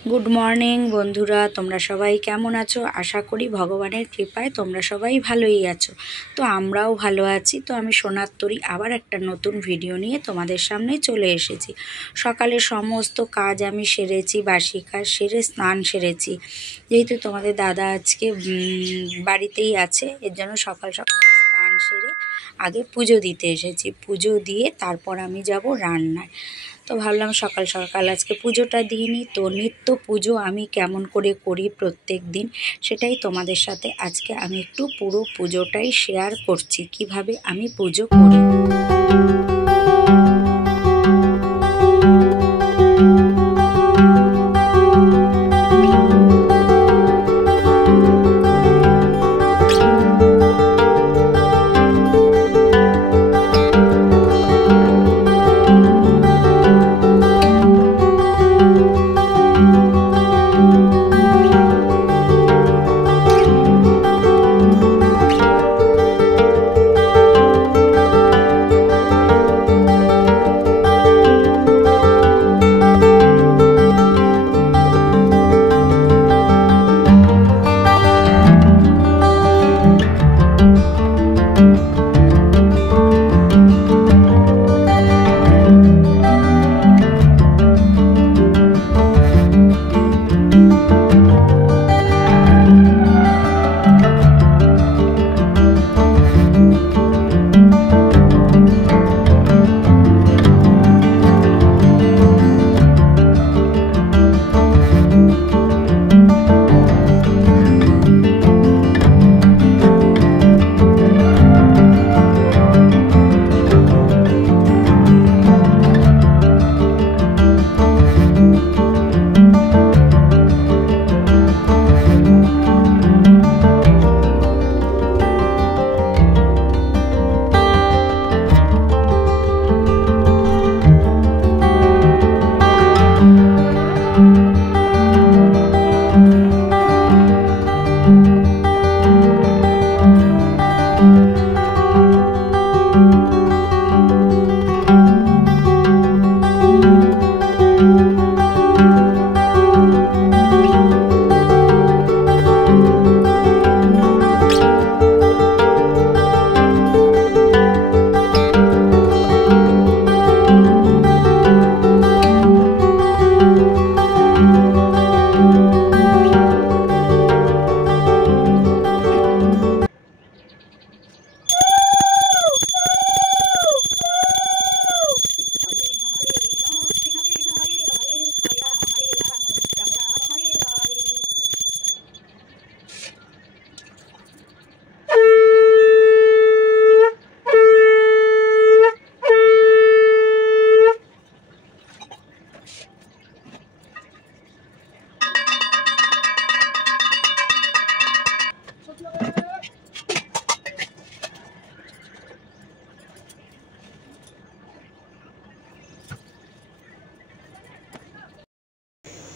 Good morning बंधुरा तोमरा सबाई केमन आछो। आशा करी भगवानेर कृपाय तोमरा सबाई भालोई आछो। तो आमराओ भालो आछि। तो आमी सोनार तरी आबार एकटा नतून भिडियो निये तोमादेर सामने चले एसेछि। सकाले समस्त काज आमी सेरेछि, बासी काज सेरे स्नान सेरेछि। जेहेतु तोमादेर दादा आजके बाड़ीतेई आछे एर जोन्नो सकाल सकाल आमी स्नान सेरे आगे पुजो दिते एसेछि। पुजो दिए तारपर आमी जाबो रान्नाय। तो भाबलाम सकाल सकाल आज के पुजोटा दिए नी। तो नित्य पुजो आमी केमन करे करी प्रत्येक दिन सेटाई तोमादेर साथे आजके आमी एकटू पुरो पुजोटाई शेयार करछि किभाबे आमी पुजो करी।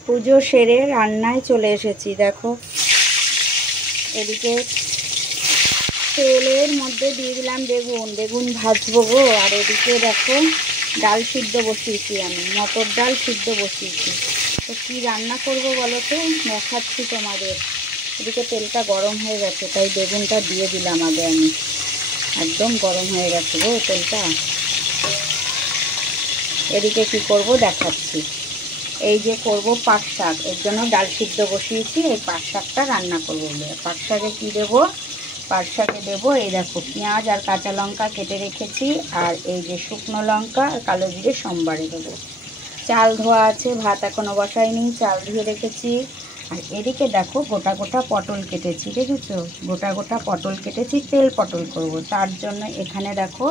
पुजो सेरे रान्नाय चले एसेछि। देखो एदिके तेलेर मध्य दिए दिलाम बेगुन बेगुन भाजबो गो। और एदिके देखो डाल सिद्ध बसिয়েছি आमी मटर डाल सिद्ध बसिয়েছি। तो कि रान्ना करब बोलो तो देखाচ্ছি তোমাদের। एदिके तेलटा गरम হয়ে গেছে তাই বেগুনটা দিয়ে দিলাম आगे आमी। एकदम गरम হয়ে গেছে গো তেলটা। एदिके कि करब देखाচ্ছি। এই যে করব পাট শাক, এর জন্য ডাল সিদ্ধ বসিয়েছি। এই পাট শাকটা রান্না করব। পাট শাকে কী দেবো? পাট শাকে দেবো এই দেখো পেঁয়াজ আর কাঁচা লঙ্কা কেটে রেখেছি, আর এই যে শুকনো লঙ্কা আর কালো জিরে সোমবারে দেবো। চাল ধোয়া আছে, ভাত এখনও বসাইনি, চাল ধুয়ে রেখেছি। আর এদিকে দেখো গোটা গোটা পটল কেটেছি, দেখেছো? গোটা গোটা পটল কেটেছি, তেল পটল করব। তার জন্য এখানে দেখো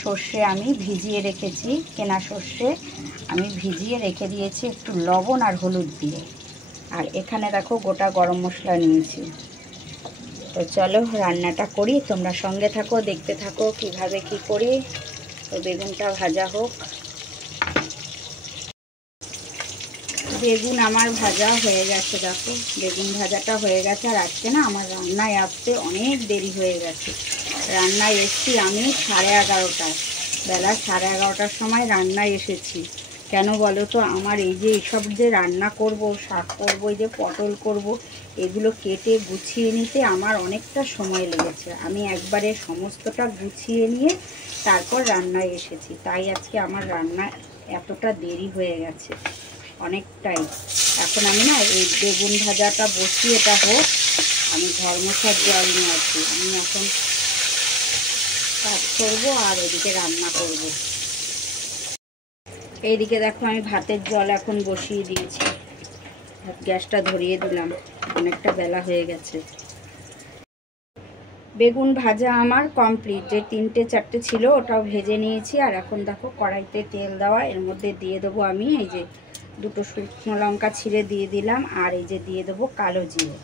সর্ষে আমি ভিজিয়ে রেখেছি, কেনা সর্ষে আমি ভিজিয়ে রেখে দিয়েছি একটু লবণ আর হলুদ দিয়ে। আর এখানে দেখো গোটা গরম মশলা নিয়েছি। তো চলো রান্নাটা করি, তোমরা সঙ্গে থাকো, দেখতে থাকো কিভাবে কি করি। তো বেগুনটা ভাজা হোক। বেগুন আমার ভাজা হয়ে গেছে, দেখো বেগুন ভাজাটা হয়ে গেছে। আর আজকে না আমার রান্নায় আসতে অনেক দেরি হয়ে গেছে। রান্নায় এসেছি আমি 11:30টায়, বেলা 11:30টার সময় রান্নায় এসেছি। কেন বলো তো, আমার এই যে এসব যে রান্না করব, শাক করব, এই যে পটল করব, এগুলো কেটে গুছিয়ে নিতে আমার অনেকটা সময় লেগেছে। আমি একবারে সমস্তটা গুছিয়ে নিয়ে তারপর রান্নায় এসেছি, তাই আজকে আমার রান্না এতটা দেরি হয়ে গেছে অনেকটাই। এখন আমি না এই বেগুন ভাজাটা বসিয়ে, এটা হোক, আমি ঘর মোছার জল নিয়ে আসি। আমি এখন কাজ করবো আর এদিকে রান্না করব। এইদিকে দেখো আমি ভাতের জল এখন বসিয়ে দিয়েছি, গ্যাসটা ধরিয়ে দিলাম, অনেকটা বেলা হয়ে গেছে। বেগুন ভাজা আমার কমপ্লিট, যে 3-4টে ছিল ওটাও ভেজে নিয়েছি। আর এখন দেখো কড়াইতে তেল দেওয়া, এর মধ্যে দিয়ে দেবো আমি এই যে 2টো শুকনো লঙ্কা ছিঁড়ে দিয়ে দিলাম, আর এই যে দিয়ে দেবো কালো জিরে,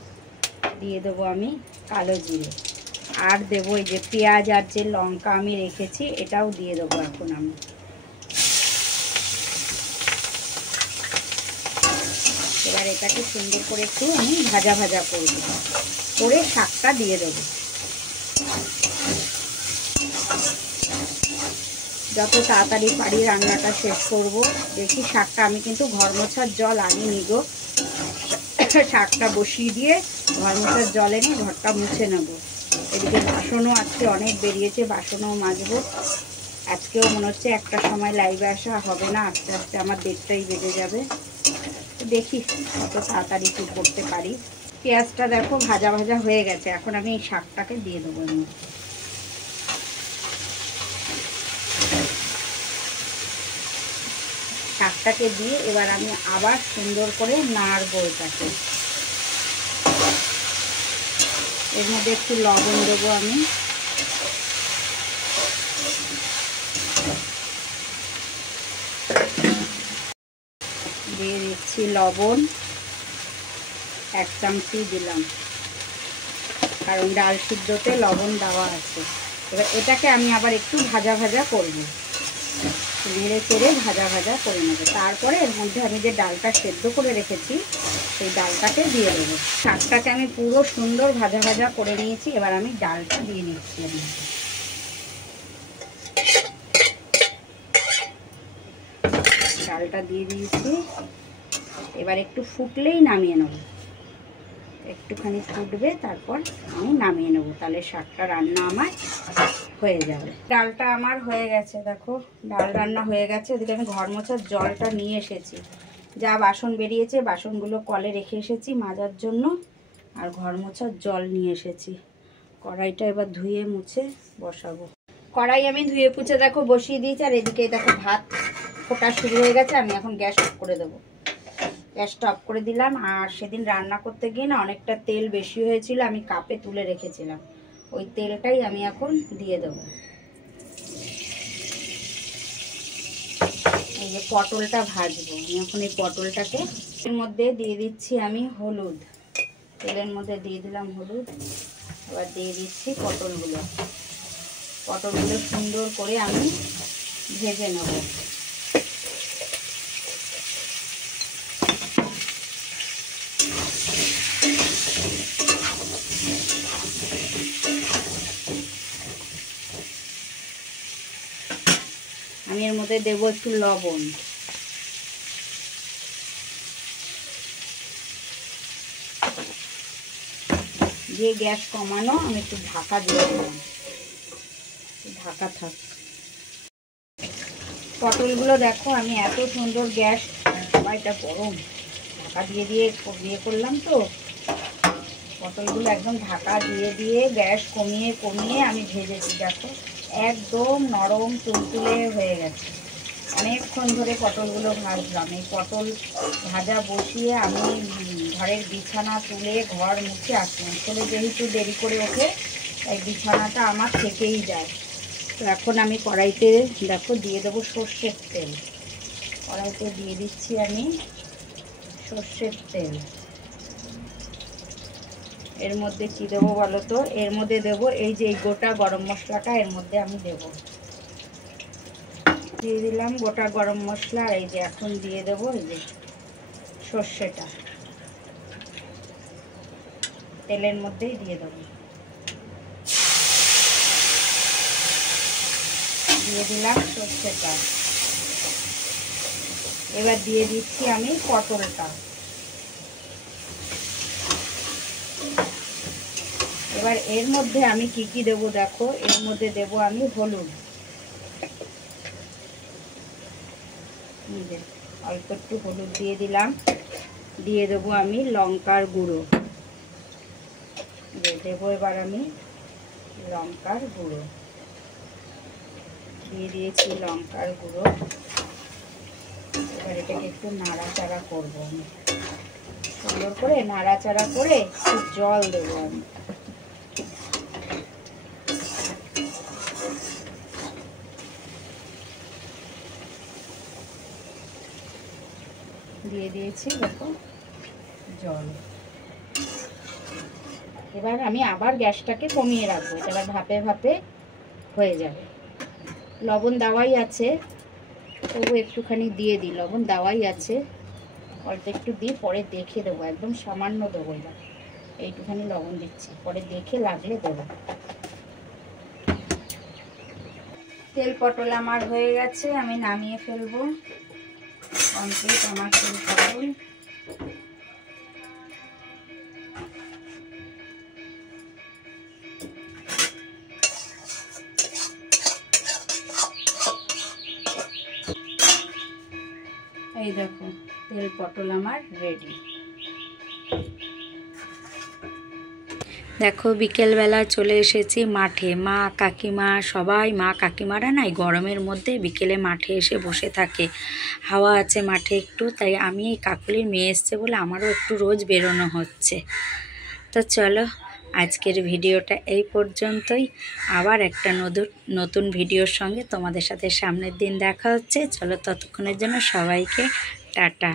দিয়ে দেবো আমি কালো জিরে, আর দেবো এই যে পেঁয়াজ আর যে লঙ্কা আমি রেখেছি এটাও দিয়ে দেবো এখন আমি। এবার এটাকে সুন্দর করে একটু আমি ভাজা ভাজা করব, করে শাকটা দিয়ে দেবো। যত তাড়াতাড়ি পারি রান্নাটা শেষ করব। দেখি শাকটা, আমি কিন্তু ঘর মোছার জল আনিনি গো, শাকটা বসিয়ে দিয়ে ঘর মোছার জল এনে ঘরটা মুছে নেব। এদিকে বাসনও আজকে অনেক বেরিয়েছে, বাসনও মাজবো। আজকেও মনে হচ্ছে একটা সময় লাইভে আসা হবে না, আস্তে আস্তে আমার 1:30টাই বেজে যাবে। দেখি কত তাড়াতাড়ি কি করতে পারি। পেঁয়াজটা দেখো ভাজা ভাজা হয়ে গেছে, এখন আমি এই শাকটাকে দিয়ে দেবো। শাকটাকে দিয়ে এবার আমি আবার সুন্দর করে নাড়বো এটাকে। এর মধ্যে একটু লবণ দেবো আমি, দিয়ে দিচ্ছি লবণ 1 চামচি দিলাম, কারণ ডাল সিদ্ধতে লবণ দেওয়া আছে। এবার এটাকে আমি আবার একটু ভাজা ভাজা করব, নেড়ে চেড়ে ভাজা ভাজা করে নেব। তারপরে এর মধ্যে আমি যে ডালটা সেদ্ধ করে রেখেছি সেই ডালটাকে দিয়ে দেবো। শাকটাকে আমি পুরো সুন্দর ভাজা ভাজা করে নিয়েছি, এবার আমি ডালটা দিয়ে নিচ্ছি। আমি ডালটা দিয়ে দিয়েছি, এবার একটু ফুটলেই নামিয়ে নেব। একটুখানি ফুটবে, তারপর আমি নামিয়ে নেব, তাহলে শাকটা রান্না আমার হয়ে যাবে। ডালটা আমার হয়ে গেছে, দেখো ডাল রান্না হয়ে গেছে। এদিকে আমি ঘর মোছার জলটা নিয়ে এসেছি, যা বাসন বেরিয়েছে বাসনগুলো কলে রেখে এসেছি মাজার জন্য, আর ঘর মোছার জল নিয়ে এসেছি। কড়াইটা এবার ধুয়ে মুছে বসাবো। কড়াই আমি ধুয়ে পুছে দেখো বসিয়ে দিয়েছি, আর এদিকে দেখো ভাত ফোটা শুরু হয়ে গেছে। আমি এখন গ্যাস অফ করে দেবো, গ্যাসটা অফ করে দিলাম। আর সেদিন রান্না করতে গিয়ে না অনেকটা তেল বেশি হয়েছিল, আমি কাপে তুলে রেখেছিলাম, ওই তেলটাই আমি এখন দিয়ে দেবো। এই যে পটলটা ভাজবো আমি এখন, এই পটলটাকে এর মধ্যে দিয়ে দিচ্ছি আমি হলুদ, তেলের মধ্যে দিয়ে দিলাম হলুদ। এবার দিয়ে দিচ্ছি পটলগুলো, পটলগুলো সুন্দর করে আমি ভেজে নেব। আমি এর মধ্যে দেবো একটু লবণ, দিয়ে গ্যাস কমানো, আমি একটু ঢাকা দিয়ে দিলাম, ঢাকা থাক। পটলগুলো দেখো আমি এত সুন্দর, গ্যাস এটা গরম, ঢাকা দিয়ে দিয়ে বিয়ে করলাম তো, পটলগুলো একদম ঢাকা দিয়ে দিয়ে গ্যাস কমিয়ে কমিয়ে আমি ভেজেছি। দেখো একদম নরম তুলতুলে হয়ে গেছে। অনেকক্ষণ ধরে পটলগুলো ভাজলাম। এই পটল ভাজা বসিয়ে আমি ঘরের বিছানা তুলে ঘর মুছে আসলাম। আসলে যেহেতু দেরি করে ওঠে তাই বিছানাটা আমার থেকেই যায়। তো এখন আমি কড়াইতে দেখো দিয়ে দেবো সর্ষের তেল, কড়াইতে দিয়ে দিচ্ছি আমি সর্ষের তেল। এর মধ্যে কি দেবো বলো তো, এর মধ্যে দেবো এই যে গোটা গরম মশলাটা, এর মধ্যে আমি দেবো, দিয়ে দিলাম গোটা গরম মশলা। আর এই যে এখন দিয়ে দেবো এই যে সর্ষেটা, তেলের মধ্যেই দিয়ে দেবো। দিয়ে দিলাম সর্ষেটা, এবার দিয়ে দিচ্ছি আমি পটলটা। এবার এর মধ্যে আমি কি কি দেবো দেখো, এর মধ্যে দেবো আমি হলুদ, অল্প একটু হলুদ দিয়ে দিলাম। দিয়ে দেবো আমি লঙ্কার গুঁড়ো, দেবো এবার আমি লঙ্কার গুঁড়ো দিয়ে দিয়েছি, লঙ্কার গুঁড়ো। এবার এটাকে একটু নাড়াচাড়া করবো আমি, সুন্দর করে নাড়াচাড়া করে একটু জল দেবো আমি। দিয়ে দিয়েছি দেখো জল। এবার আমি আবার গ্যাসটাকে কমিয়ে রাখবো, এবার ভাপে ভাপে হয়ে যাবে। লবণ দেওয়াই আছে, তবু একটুখানি দিয়ে দিই, লবণ দেওয়াই আছে, অল্প একটু দিয়ে পরে দেখে দেবো, একদম সামান্য দেবো। এবার এইটুখানি লবণ দিচ্ছি, পরে দেখে লাগলে দেবো। তেল পটল আমার হয়ে গেছে, আমি নামিয়ে ফেলবো। কমপ্লিট আমার তেল পটল। এই দেখো তেল পটল আমার রেডি। দেখো বিকেলবেলা চলে এসেছি মাঠে, মা কাকিমা সবাই, মা কাকিমারা নাই গরমের মধ্যে বিকেলে মাঠে এসে বসে থাকে, হাওয়া আছে মাঠে একটু, তাই আমি এই কাকুলির মেয়ে এসছে বলে আমারও একটু রোজ বেরোনো হচ্ছে। তো চলো আজকের ভিডিওটা এই পর্যন্তই, আবার একটা নতুন ভিডিওর সঙ্গে তোমাদের সাথে সামনের দিন দেখা হচ্ছে। চলো ততক্ষণের জন্য সবাইকে টাটা।